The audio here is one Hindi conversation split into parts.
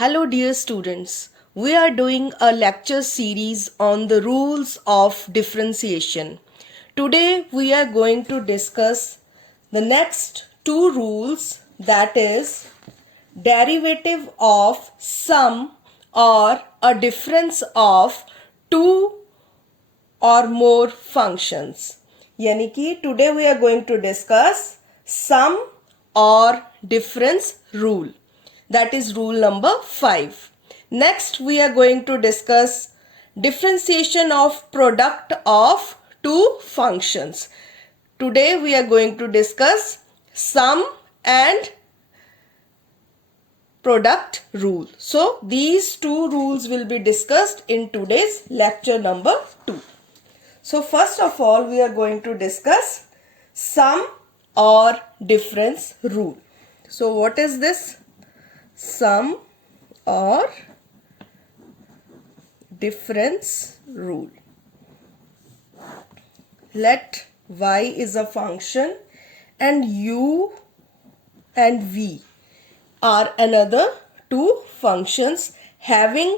Hello dear students, we are doing a lecture series on the rules of differentiation. Today we are going to discuss the next two rules, that is derivative of sum or a difference of two or more functions. यानी कि today we are going to discuss sum or difference rule. That is rule number 5. Next we are going to discuss differentiation of product of two functions. Today we are going to discuss sum and product rule. So these two rules will be discussed in today's lecture number 2. So first of all we are going to discuss sum or difference rule. So what is this? Sum or difference rule. Let y is a function and u and v are another two functions having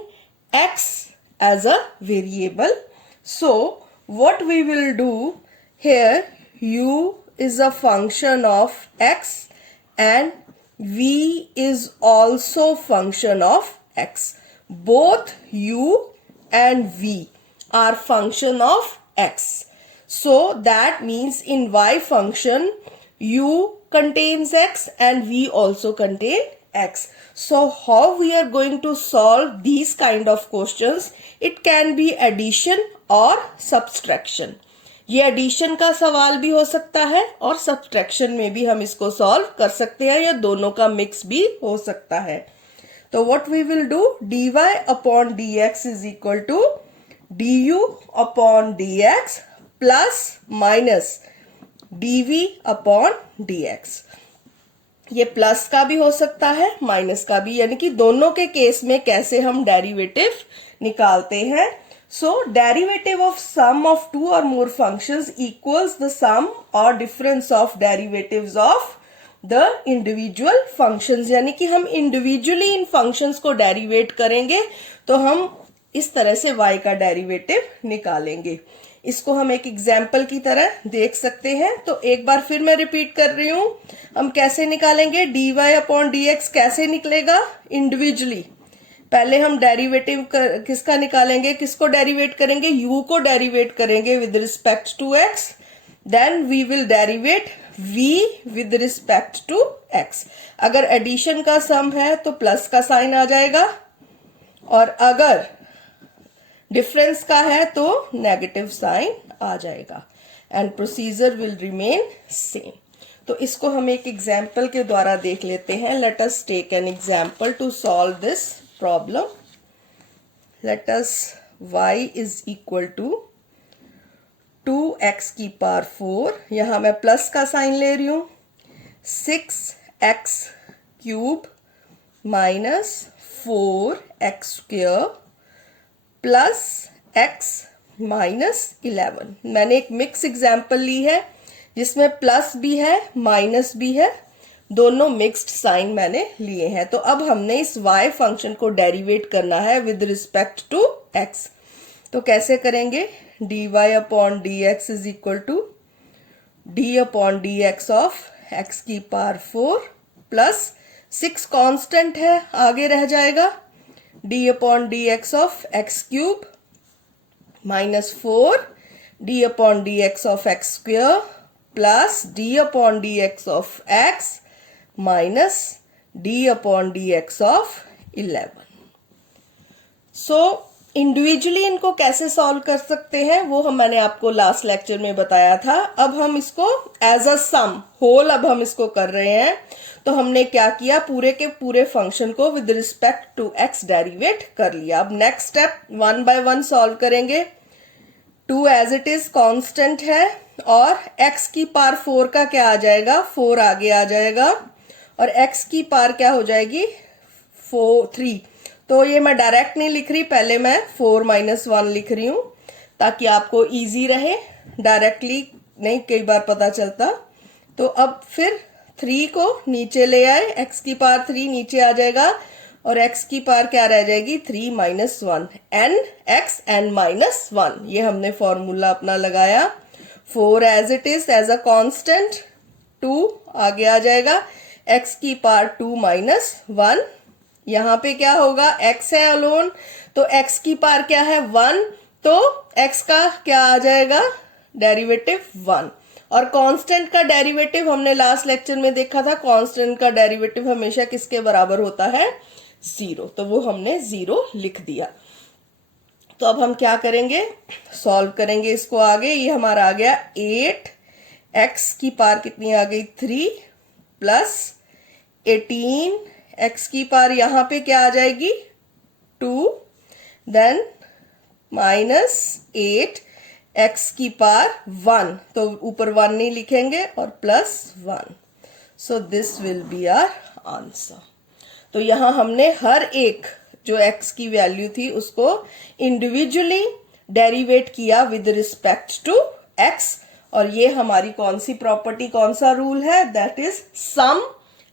x as a variable. So what we will do here, u is a function of x and v is also function of x. Both u and v are function of x. So that means in y function u contains x and v also contain x. So how we are going to solve these kind of questions? It can be addition और सब्सट्रैक्शन. ये एडिशन का सवाल भी हो सकता है और सब्सट्रैक्शन में भी हम इसको सॉल्व कर सकते हैं, या दोनों का मिक्स भी हो सकता है. तो what we will do, dy upon dx is equal to du upon dx plus minus dv upon dx. ये प्लस का भी हो सकता है माइनस का भी, यानी कि दोनों के केस में कैसे हम डेरिवेटिव निकालते हैं. So derivative of sum of two or more functions equals the sum or difference of derivatives of the individual functions. यानी कि हम individually इन functions को derivate करेंगे तो हम इस तरह से y का derivative निकालेंगे. इसको हम एक एग्जाम्पल की तरह देख सकते हैं. तो एक बार फिर मैं रिपीट कर रही हूं, हम कैसे निकालेंगे. dy अपॉन dx कैसे निकलेगा, इंडिविजुअली. पहले हम डेरिवेटिव किसका निकालेंगे, किसको डेरिवेट करेंगे, u को डेरिवेट करेंगे with respect to x. Then we will derivate v with respect to x. अगर एडिशन का सम है तो प्लस का साइन आ जाएगा, और अगर डिफरेंस का है तो नेगेटिव साइन आ जाएगा, and procedure will remain same. तो इसको हम एक एग्जाम्पल के द्वारा देख लेते हैं. Let us take an example to solve this problem. Let us y is equal to 2x की पावर 4, यहां मैं प्लस का साइन ले रही हूं, 6x cube minus 4x square plus x minus 11. मैंने एक मिक्स एग्जाम्पल ली है जिसमें प्लस भी है माइनस भी है, दोनों मिक्स्ड साइन मैंने लिए हैं. तो अब हमने इस y फंक्शन को डेरिवेट करना है विद रिस्पेक्ट टू x. तो कैसे करेंगे, dy upon dx is equal to d upon dx of x की पावर 4 प्लस 6 कांस्टेंट है आगे रह जाएगा, d upon dx of x cube minus 4 d upon dx of x square plus d upon dx of x minus d upon dx of 11. So individually इनको कैसे सॉल्व कर सकते हैं वो मैंने आपको लास्ट लेक्चर में बताया था. अब हम इसको एज अ सम होल अब हम इसको कर रहे हैं. तो हमने क्या किया, पूरे के पूरे फंक्शन को with respect to x derivate कर लिया. अब next step one by one solve करेंगे. 2 एज इट इज कांस्टेंट है और x की पावर 4 का क्या आ जाएगा, 4 आगे आ जाएगा, और x की पावर क्या हो जाएगी, 3. तो ये मैं डायरेक्ट नहीं लिख रही, पहले मैं 4 माइनस 1 लिख रही हूं ताकि आपको इजी रहे, डायरेक्टली नहीं कई बार पता चलता. तो अब फिर 3 को नीचे ले आए, x की पावर 3 नीचे आ जाएगा, और x की पावर क्या रह जाएगी 3 minus 1 n x n minus 1। ये हमने फॉर्मूला अपना लगाया। 4 as it is as a constant, 2 आगे आ जाएगा, x की पावर 2 माइनस 1। यहाँ पे क्या होगा, x है अलोन, तो x की पावर क्या है 1, तो x का क्या आ जाएगा डेरिवेटिव 1। और कांस्टेंट का डेरिवेटिव हमने लास्ट लेक्चर में देखा था, कांस्टेंट का डेरिवेटिव हमेशा किसके बराबर होता है 0, तो वो हमने 0 लिख दिया। तो अब हम क्या करेंगे, सॉल्व करेंगे इसको आगे। ये हमारा आ गया 8, x की पावर कितनी आ गई 3 प्लस 18, x की पावर यहां पे क्या आ जाएगी 2, देन माइनस 8 x की पावर 1, तो ऊपर 1 नहीं लिखेंगे, और plus 1। So this will be our answer. तो यहां हमने हर एक जो x की वैल्यू थी उसको इंडिविजुअली डेरिवेट किया विद रिस्पेक्ट टू x, और ये हमारी कौन सी प्रॉपर्टी, कौन सा रूल है, that is sum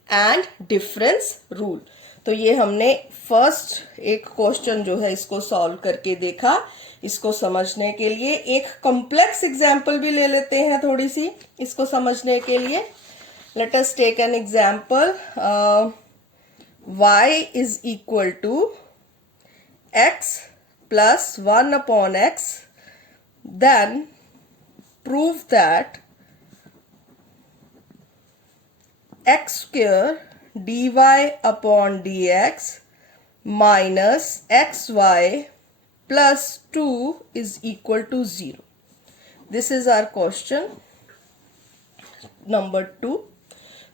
and difference rule. तो ये हमने फर्स्ट एक क्वेश्चन जो है इसको सॉल्व करके देखा। इसको समझने के लिए एक कॉम्प्लेक्स एग्जाम्पल भी ले लेते हैं थोड़ी सी इसको समझने के लिए। Let us take an example. y is equal to x plus 1 upon x, then prove that x square dy upon dx minus xy plus 2 is equal to 0. This is our question number 2.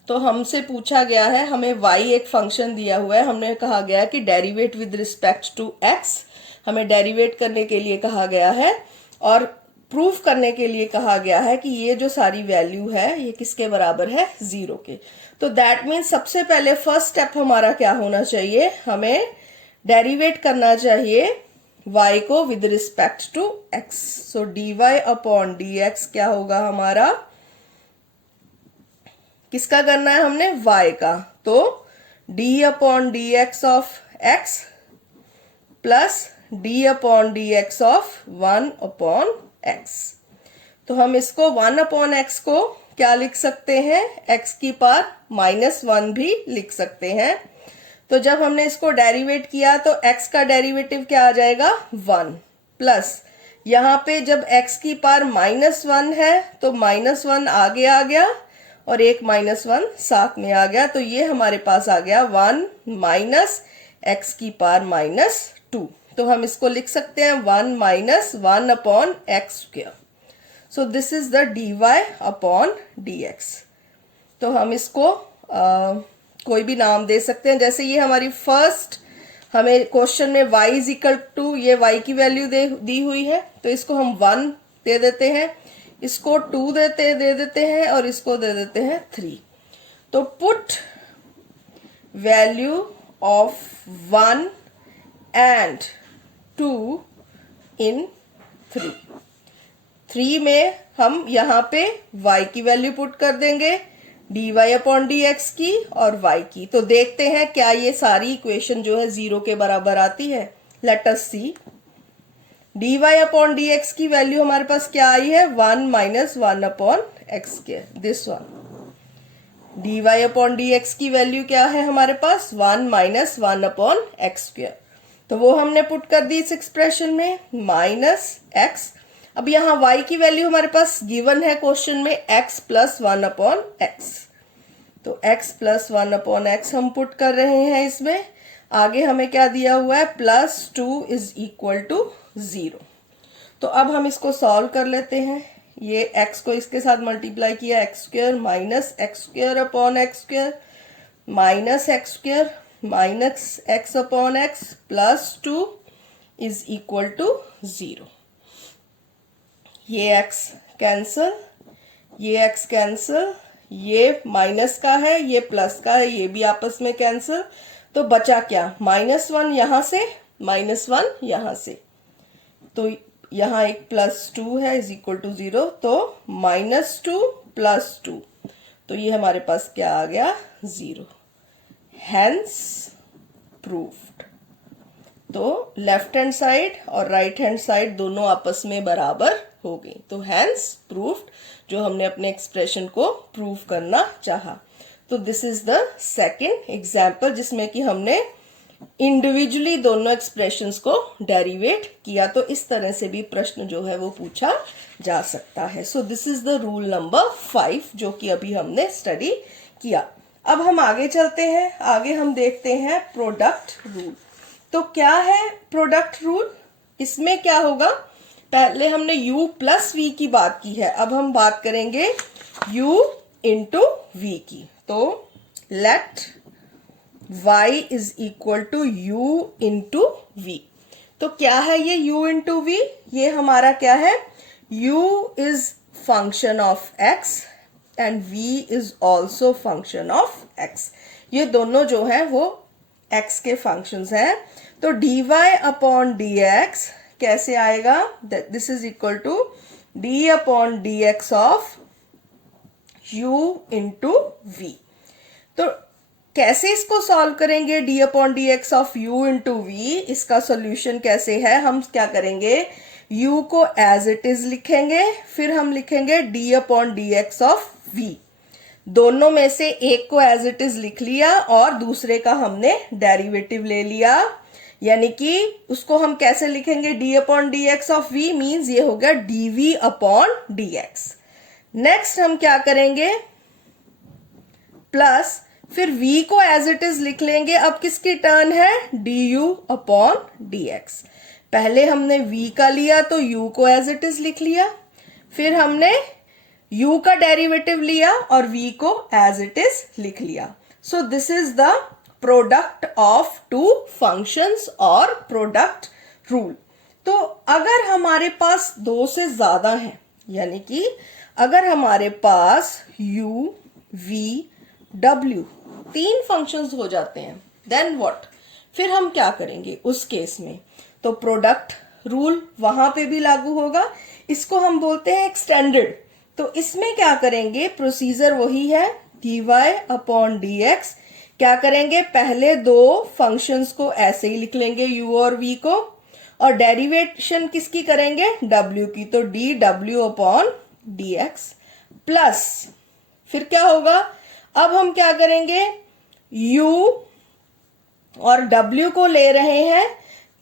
तो हमसे पूछा गया है, हमें y एक फंक्शन दिया हुआ है, हमने कहा गया कि derivate with respect to x, हमें डेरिवेट करने के लिए कहा गया है और प्रूफ करने के लिए कहा गया है कि ये जो सारी वैल्यू है ये किसके बराबर है 0 के। तो दैट मीन्स सबसे पहले फर्स्ट स्टेप हमारा क्या होना चाहिए, हमें डेरिवेट करना चाहिए y को with respect to x। So dy upon dx क्या होगा हमारा, किसका करना है हमने y का, तो d upon d x of x plus d upon d x of 1 upon x। तो हम इसको 1 अपॉन x को क्या लिख सकते हैं, x की पावर माइनस 1 भी लिख सकते हैं। तो जब हमने इसको डेरिवेट किया तो x का डेरिवेटिव क्या आ जाएगा 1, प्लस यहाँ पे जब x की पावर माइनस 1 है तो माइनस 1 आगे आ गया और एक माइनस 1 साथ में आ गया, तो ये हमारे पास आ गया 1 माइनस एक्स की पावर माइनस 2। तो हम इसको लिख सकते हैं 1 minus 1 upon x square. So this is the d y upon d x. तो हम इसको कोई भी नाम दे सकते हैं, जैसे ये हमारी फर्स्ट हमें क्वेश्चन में y इज इक्वल टू, ये y की वैल्यू दी हुई है, तो इसको हम 1 दे देते हैं, इसको 2 दे देते हैं और इसको दे देते हैं 3। तो पुट वैल्यू ऑफ 1 एंड 2 इन 3 में हम यहाँ पे y की वैल्यू पुट कर देंगे, dy अपॉन डी एक्स की और y की। तो देखते हैं क्या ये सारी इक्वेशन जो है 0 के बराबर आती है। लेट अस सी, dy अपॉन डी एक्स की वैल्यू हमारे पास क्या आई है 1 minus 1 upon x square, this one. dy upon d x की वैल्यू क्या है हमारे पास 1 माइनस 1 अपॉन एक्स स्क्वायर, तो वो हमने पुट कर दी इस एक्सप्रेशन में, माइनस एक्स। अब यहाँ y की वैल्यू हमारे पास गिवन है क्वेश्चन में x प्लस 1 अपॉन एक्स, तो x प्लस 1 अपॉन एक्स हम पुट कर रहे हैं इसमें। आगे हमें क्या दिया हुआ है, प्लस 2 इज इक्वल टू 0। तो अब हम इसको सॉल्व कर लेते हैं। ये x को इसके साथ मल्टीप्लाई किया, x square minus x square upon x square minus x square minus x upon x plus 2 is equal to 0। ये x कैंसल, ये x कैंसल, ये माइनस का है ये प्लस का है, ये भी आपस में कैंसल। तो बचा क्या, माइनस 1 यहां से माइनस 1 यहां से, तो यहाँ एक प्लस 2 है इज इक्वल टू 0, तो माइनस 2 प्लस 2, तो ये हमारे पास क्या आ गया 0। Hence proved. तो लेफ्ट हैंड साइड और राइट हैंड साइड दोनों आपस में बराबर हो गई, तो हैंस प्रूव्ड, जो हमने अपने एक्सप्रेशन को प्रूव करना चाहा। तो this is the second example जिसमें कि हमने इंडिविजुअली दोनों एक्सप्रेशंस को डेरिवेट किया। तो इस तरह से भी प्रश्न जो है वो पूछा जा सकता है। सो this is the rule number 5 जो कि अभी हमने स्टडी किया। अब हम आगे चलते हैं, आगे हम देखते हैं प्रोडक्ट रूल। तो क्या है प्रोडक्ट रूल? इसमें क्या होगा, पहले हमने u प्लस v की बात की है, अब हम बात करेंगे u इंटू v की। तो let y is equal to u into v। तो क्या है ये u इंटू v? ये हमारा क्या है, u is function of x and v is also function of x। ये दोनों जो है वो x के फंक्शंस हैं। तो dy अपॉन dx कैसे आएगा, this is equal to d upon dx of u into v। तो कैसे इसको सॉल्व करेंगे, d upon d x of u into v? इसका सोल्यूशन कैसे है, हम क्या करेंगे, u को एज इट इज लिखेंगे, फिर हम लिखेंगे d upon d x of v। दोनों में से एक को एज इट इज लिख लिया और दूसरे का हमने डेरिवेटिव ले लिया, यानी कि उसको हम कैसे लिखेंगे, d upon d x of v means ये हो गया dv upon d x. Next हम क्या करेंगे, प्लस फिर v को एज इट इज लिख लेंगे। अब किसकी टर्न है, du अपॉन dx। पहले हमने v का लिया तो u को एज इट इज लिख लिया, फिर हमने u का डेरिवेटिव लिया और v को एज इट इज लिख लिया। So this is the product of two functions और प्रोडक्ट रूल। तो अगर हमारे पास दो से ज्यादा है, यानी कि अगर हमारे पास u, v, w तीन फंक्शंस हो जाते हैं, देन व्हाट, फिर हम क्या करेंगे उस केस में? तो प्रोडक्ट रूल वहां पे भी लागू होगा, इसको हम बोलते हैं एक्सटेंडेड। तो इसमें क्या करेंगे, प्रोसीजर वही है, dy अपॉन dx। क्या करेंगे, पहले दो फंक्शंस को ऐसे ही लिख लेंगे u और v को, और डेरिवेशन किसकी करेंगे, w की। तो dw अपॉन dx प्लस फिर क्या होगा, अब हम क्या करेंगे, u और w को ले रहे हैं,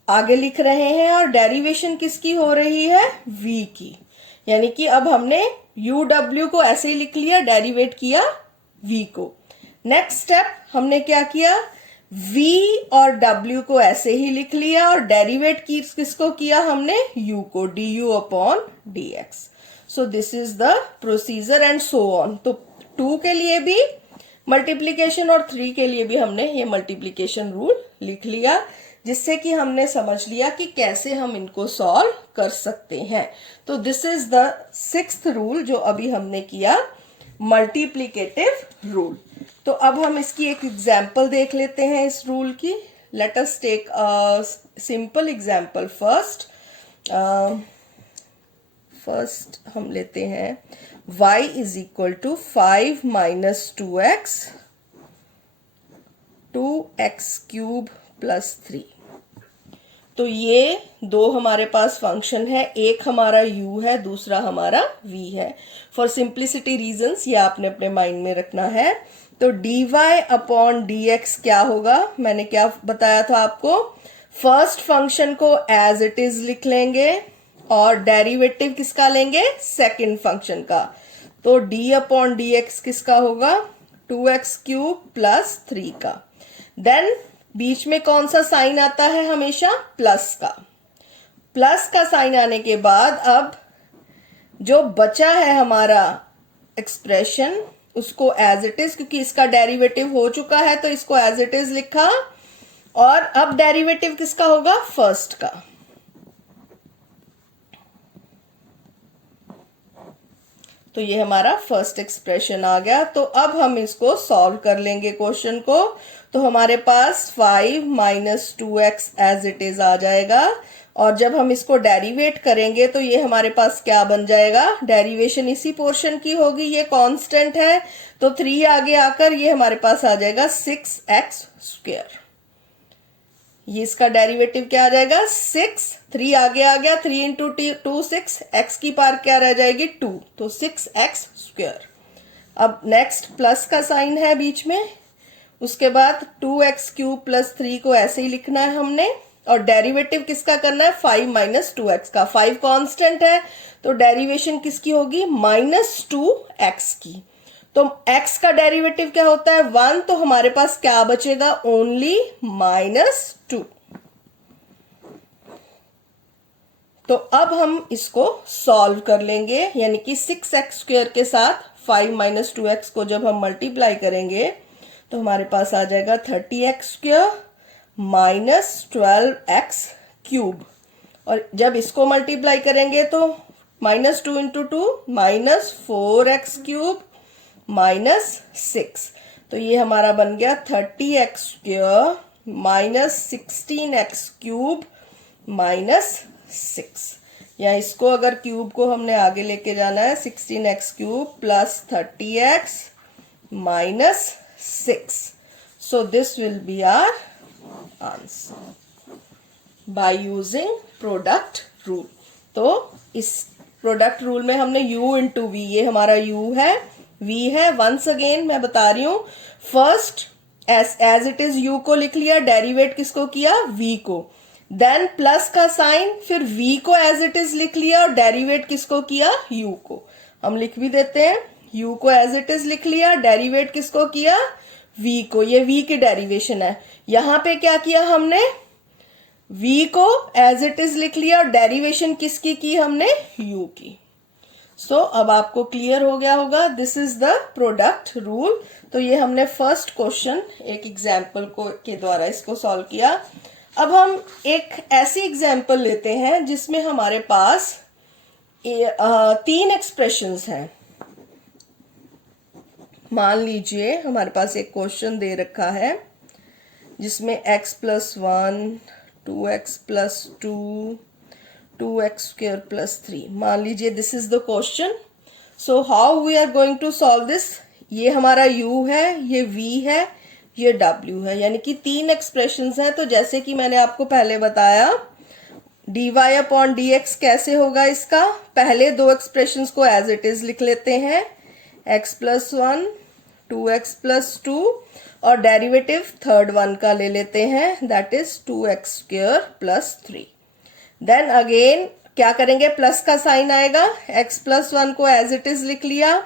आगे लिख रहे हैं, और डेरिवेशन किसकी हो रही है, v की। यानी कि अब हमने u w को ऐसे ही लिख लिया, डेरिवेट किया v को। नेक्स्ट स्टेप हमने क्या किया, v और w को ऐसे ही लिख लिया और डेरिवेट किसको किया हमने, u को, du upon dx। So this is the procedure and so on. तो 2 के लिए भी मल्टीप्लीकेशन और 3 के लिए भी हमने ये मल्टीप्लीकेशन रूल लिख लिया, जिससे कि हमने समझ लिया कि कैसे हम इनको सॉल्व कर सकते हैं। तो this is the 6th rule जो अभी हमने किया, मल्टीप्लीकेटिव रूल। तो अब हम इसकी एक एग्जाम्पल देख लेते हैं इस रूल की। Let us take a simple example first. First हम लेते हैं y is equal to 5 minus 2x, 2x cube plus 3। तो ये दो हमारे पास फंक्शन है, एक हमारा u है, दूसरा हमारा v है। फॉर सिंप्लिसिटी रीजंस ये आपने अपने माइंड में रखना है। तो dy अपॉन dx क्या होगा, मैंने क्या बताया था आपको, फर्स्ट फंक्शन को एज इट इज लिख लेंगे और डेरिवेटिव किसका लेंगे, सेकंड फंक्शन का। तो d अपॉन डी एक्स किसका होगा, 2x क्यूब प्लस 3 का। देन बीच में कौन सा साइन आता है, हमेशा प्लस का। प्लस का साइन आने के बाद अब जो बचा है हमारा एक्सप्रेशन, उसको एज इट इज, क्योंकि इसका डेरिवेटिव हो चुका है तो इसको एज इट इज लिखा, और अब डेरिवेटिव किसका होगा, फर्स्ट का। तो ये हमारा फर्स्ट एक्सप्रेशन आ गया। तो अब हम इसको सॉल्व कर लेंगे क्वेश्चन को। तो हमारे पास 5 minus 2x as it is आ जाएगा, और जब हम इसको डेरिवेट करेंगे तो ये हमारे पास क्या बन जाएगा, डेरिवेशन इसी पोर्शन की होगी, ये कांस्टेंट है तो 3 आगे आकर ये हमारे पास आ जाएगा 6x स्क्वायर। ये इसका डेरिवेटिव क्या आ जाएगा 6, 3 आगे आ गया, 3 इंटू 2 6, एक्स की पावर क्या रह जाएगी 2, तो 6x²। अब नेक्स्ट प्लस का साइन है बीच में, उसके बाद 2x³ प्लस 3 को ऐसे ही लिखना है हमने, और डेरिवेटिव किसका करना है 5 माइनस 2x का। 5 कांस्टेंट है तो डेरिवेशन किसकी होगी -2x की। तो x का डेरिवेटिव क्या होता है 1, तो हमारे पास क्या बचेगा ओनली -2। तो अब हम इसको सॉल्व कर लेंगे, यानी कि 6x² के साथ 5 माइनस 2x को जब हम मल्टीप्लाई करेंगे तो हमारे पास आ जाएगा 30x² माइनस 12x³। और जब इसको मल्टीप्लाई करेंगे तो -2 इंटू 2 -4x³ माइनस 6, तो ये हमारा बन गया 30x² माइनस 16x³ माइनस 6। या इसको अगर क्यूब को हमने आगे लेके जाना है 16x³ plus 30x minus 6, so this will be our answer by using product rule। तो इस प्रोडक्ट रूल में हमने u इंटू वी, ये हमारा u है, v है। वंस अगेन मैं बता रही हूं, first as it is u को लिख लिया, डेरिवेट किसको किया v को, देन प्लस का साइन, फिर v को एज इट इज लिख लिया और डेरिवेट किसको किया u को। हम लिख भी देते हैं, u को एज इट इज लिख लिया, डेरिवेट किसको किया v को, ये v की डेरिवेशन है। यहां पे क्या किया हमने v को एज इट इज लिख लिया और डेरिवेशन किसकी की हमने u की। सो अब आपको क्लियर हो गया होगा, this is the product rule. तो ये हमने फर्स्ट क्वेश्चन एक एग्जाम्पल को के द्वारा इसको सॉल्व किया। अब हम एक ऐसी एग्जाम्पल लेते हैं जिसमें हमारे पास 3 एक्सप्रेशंस हैं। मान लीजिए हमारे पास एक क्वेश्चन दे रखा है जिसमें x+1, 2x+2, 2x² प्लस 3, मान लीजिए this is the question. So how we are going to solve this. ये हमारा u है, ये v है, ये w है, यानी कि 3 एक्सप्रेशंस हैं। तो जैसे कि मैंने आपको पहले बताया dy/dx कैसे होगा इसका, पहले 2 एक्सप्रेशंस को एज इट इज लिख लेते हैं, x+1, 2x+2 और डेरिवेटिव थर्ड वन का ले लेते हैं, that is 2x² plus 3। Then again क्या करेंगे, प्लस का साइन आएगा, x+1 को एज इट इज लिख लिया,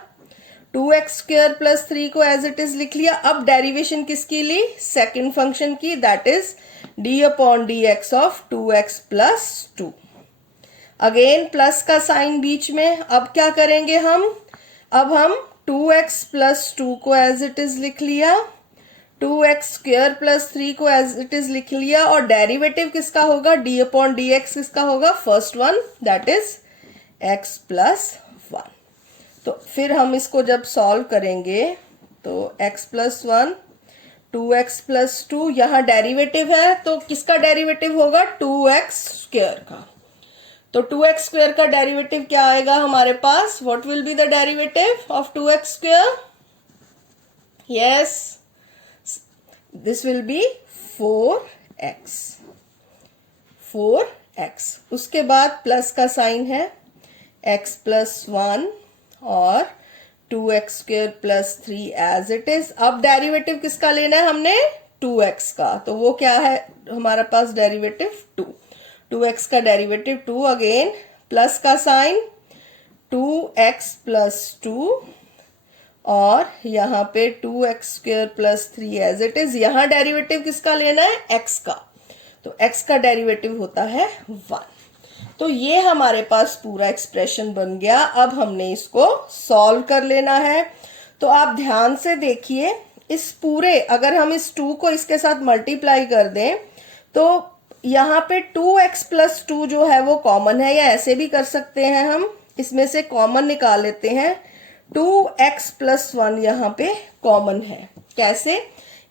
2x² प्लस 3 को एज इट इज लिख लिया। अब डेरिवेशन किसकी ली, सेकंड फंक्शन की, that is d/dx of 2x plus 2। Again plus का साइन बीच में। अब क्या करेंगे हम, अब हम 2x प्लस 2 को एज इट इज लिख लिया, 2x² प्लस 3 को एज इट इज लिख लिया, और डेरिवेटिव किसका होगा d/dx किसका होगा, first one, that is x plus 1। तो फिर हम इसको जब सॉल्व करेंगे तो x+1, 2x प्लस 2, यहां डेरिवेटिव है तो किसका डेरिवेटिव होगा 2x² का। तो 2x² का डेरिवेटिव क्या आएगा हमारे पास, what will be the derivative of 2x², yes this will be 4x। उसके बाद प्लस का साइन है, x+1 और 2x² plus 3 as it is. अब डेरिवेटिव किसका लेना है हमने 2x का, तो वो क्या है हमारे पास डेरिवेटिव 2x का डेरिवेटिव 2। अगेन प्लस का साइन, 2x प्लस 2 और यहाँ पे 2x² plus 3 as it is. यहाँ डेरिवेटिव किसका लेना है x का, तो x का डेरिवेटिव होता है 1। तो ये हमारे पास पूरा एक्सप्रेशन बन गया। अब हमने इसको सॉल्व कर लेना है। तो आप ध्यान से देखिए, इस पूरे अगर हम इस 2 को इसके साथ मल्टीप्लाई कर दें तो यहाँ पे 2x प्लस 2 जो है वो कॉमन है, या ऐसे भी कर सकते हैं, हम इसमें से कॉमन निकाल लेते हैं, 2x प्लस 1 यहाँ पे कॉमन है। कैसे,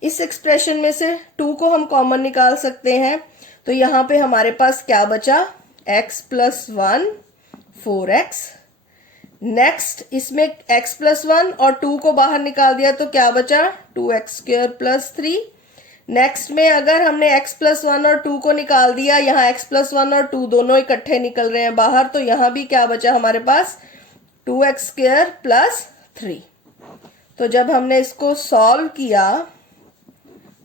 इस एक्सप्रेशन में से 2 को हम कॉमन निकाल सकते हैं। तो यहाँ पे हमारे पास क्या बचा, x प्लस 1 4x। नेक्स्ट इसमें x+1 और 2 को बाहर निकाल दिया तो क्या बचा 2x² प्लस 3। नेक्स्ट में अगर हमने x प्लस 1 और 2 को निकाल दिया, यहाँ x प्लस 1 और 2 दोनों इकट्ठे निकल रहे हैं बाहर, तो यहाँ भी क्या बचा हमारे पास 2x स्क्वायर प्लस 3। तो जब हमने इसको सॉल्व किया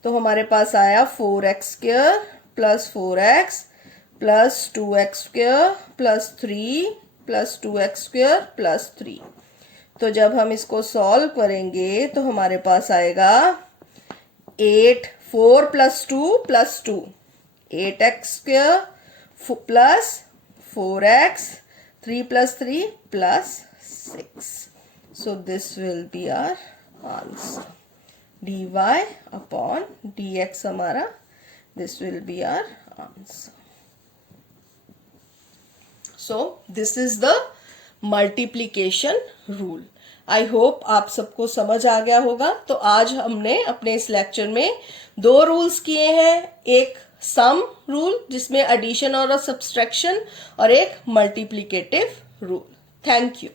तो हमारे पास आया 4x square plus 4x plus 2x square plus 3 plus 2x square plus 3। तो जब हम इसको सॉल्व करेंगे तो हमारे पास आएगा 4 plus 2 plus 2, 8x square plus 4x, 3 plus 3 plus 6. So this will be our answer. dy upon dx हमारा, this will be our answer. So this is the multiplication rule. I hope आप सबको समझ आ गया होगा। तो आज हमने अपने इस लेक्चर में 2 रूल्स किए हैं, एक सम रूल जिसमें एडिशन और सब्सट्रैक्शन, और एक मल्टीप्लिकेटिव रूल। Thank you.